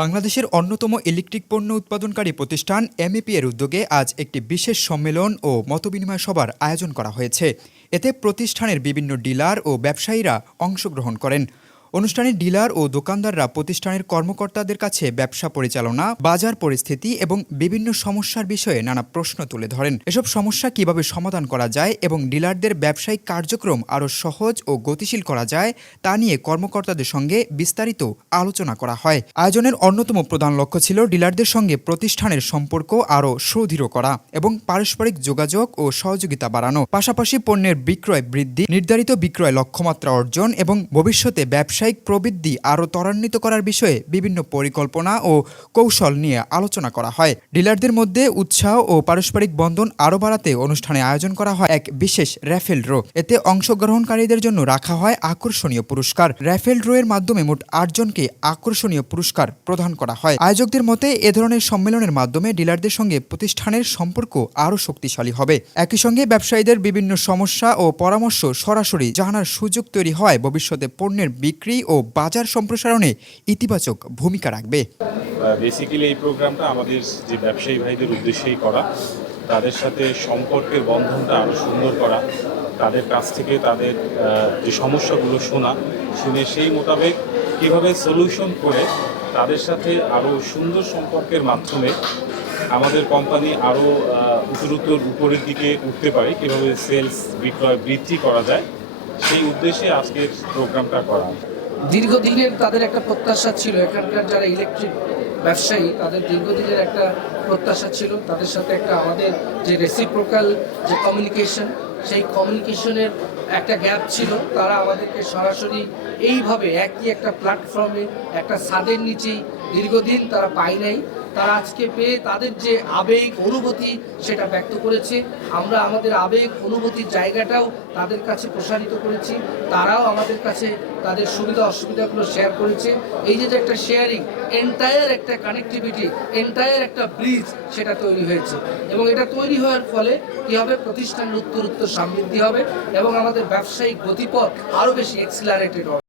বাংলাদেশের অন্যতম ইলেকট্রিক পণ্য উৎপাদনকারী প্রতিষ্ঠান এমইপি এর উদ্যোগে আজ একটি বিশেষ সম্মেলন ও মতবিনিময় সভার আয়োজন করা হয়েছে। এতে প্রতিষ্ঠানের বিভিন্ন ডিলার ও ব্যবসায়ীরা অংশগ্রহণ করেন। অনুষ্ঠানে ডিলার ও দোকানদাররা প্রতিষ্ঠানের কর্মকর্তাদের কাছে ব্যবসা পরিচালনা, বাজার পরিস্থিতি এবং বিভিন্ন সমস্যার বিষয়ে নানা প্রশ্ন তুলে ধরেন। এসব সমস্যা কিভাবে সমাধান করা যায় এবং ডিলারদের ব্যবসায়িক কার্যক্রম আরও সহজ ও গতিশীল করা যায় তা নিয়ে কর্মকর্তাদের সঙ্গে বিস্তারিত আলোচনা করা হয়। আয়োজনের অন্যতম প্রধান লক্ষ্য ছিল ডিলারদের সঙ্গে প্রতিষ্ঠানের সম্পর্ক আরও সুদৃঢ় করা এবং পারস্পরিক যোগাযোগ ও সহযোগিতা বাড়ানো, পাশাপাশি পণ্যের বিক্রয় বৃদ্ধি, নির্ধারিত বিক্রয় লক্ষ্যমাত্রা অর্জন এবং ভবিষ্যতে ব্যবসায়িক প্রবৃদ্ধি আরও ত্বরান্বিত করার বিষয়ে বিভিন্ন পরিকল্পনা ও কৌশল নিয়ে আলোচনা করা হয়। ডিলারদের মধ্যে উৎসাহ ও পারস্পরিক বন্ধন আরও বাড়াতে অনুষ্ঠানে আয়োজন করা হয় এক বিশেষ র্যাফেল ড্র। এতে অংশগ্রহণকারীদের জন্য রাখা হয় আকর্ষণীয় পুরস্কার। র্যাফেল ড্র এর মাধ্যমে মোট ৮ জনকে আকর্ষণীয় পুরস্কার প্রদান করা হয়। আয়োজকদের মতে এ ধরনের সম্মেলনের মাধ্যমে ডিলারদের সঙ্গে প্রতিষ্ঠানের সম্পর্ক আরও শক্তিশালী হবে। একই সঙ্গে ব্যবসায়ীদের বিভিন্ন সমস্যা ও পরামর্শ সরাসরি জানার সুযোগ তৈরি হয়, ভবিষ্যতে পণ্যের বিক্রি ও বাজার সম্প্রসারণে ইতিবাচক ভূমিকা রাখবে। বেসিক্যালি এই প্রোগ্রামটা আমাদের যে ব্যবসায়ী ভাইদের উদ্দেশ্যেই করা, তাদের সাথে সম্পর্কের বন্ধনটা আরও সুন্দর করা, তাদের কাছ থেকে তাদের যে সমস্যাগুলো শুনে সেই মোতাবেক কীভাবে সলিউশন করে তাদের সাথে আরও সুন্দর সম্পর্কের মাধ্যমে আমাদের কোম্পানি আরও উত্তরোত্তর উপরের দিকে উঠতে পারে, কীভাবে সেলস বিক্রয় বৃদ্ধি করা যায়, সেই উদ্দেশ্যে আজকের প্রোগ্রামটা করা। দীর্ঘদিনের তাদের একটা প্রত্যাশা ছিল, এখানকার যারা ইলেকট্রিক ব্যবসায়ী তাদের দীর্ঘদিনের একটা প্রত্যাশা ছিল তাদের সাথে একটা আমাদের যে রেসিপ্রোকাল যে কমিউনিকেশন, সেই কমিউনিকেশনের একটা গ্যাপ ছিল। তারা আমাদেরকে সরাসরি এইভাবে একই একটা প্ল্যাটফর্মে একটা ছাদের নিচেই দীর্ঘদিন তারা পায় নাই, তারা আজকে পেয়ে তাদের যে আবেগ অনুভূতি সেটা ব্যক্ত করেছে। আমরা আমাদের আবেগ অনুভূতির জায়গাটাও তাদের কাছে প্রসারিত করেছি, তারাও আমাদের কাছে তাদের সুবিধা অসুবিধাগুলো শেয়ার করেছে। এই যে একটা শেয়ারিং, এন্টায়ার একটা কানেক্টিভিটি, এন্টায়ার একটা ব্রিজ সেটা তৈরি হয়েছে এবং এটা তৈরি হওয়ার ফলে কী হবে, প্রতিষ্ঠানের উত্তরোত্তর সমৃদ্ধি হবে এবং আমাদের ব্যবসায়িক গতিপথ আরও বেশি এক্সিলারেটেড হবে।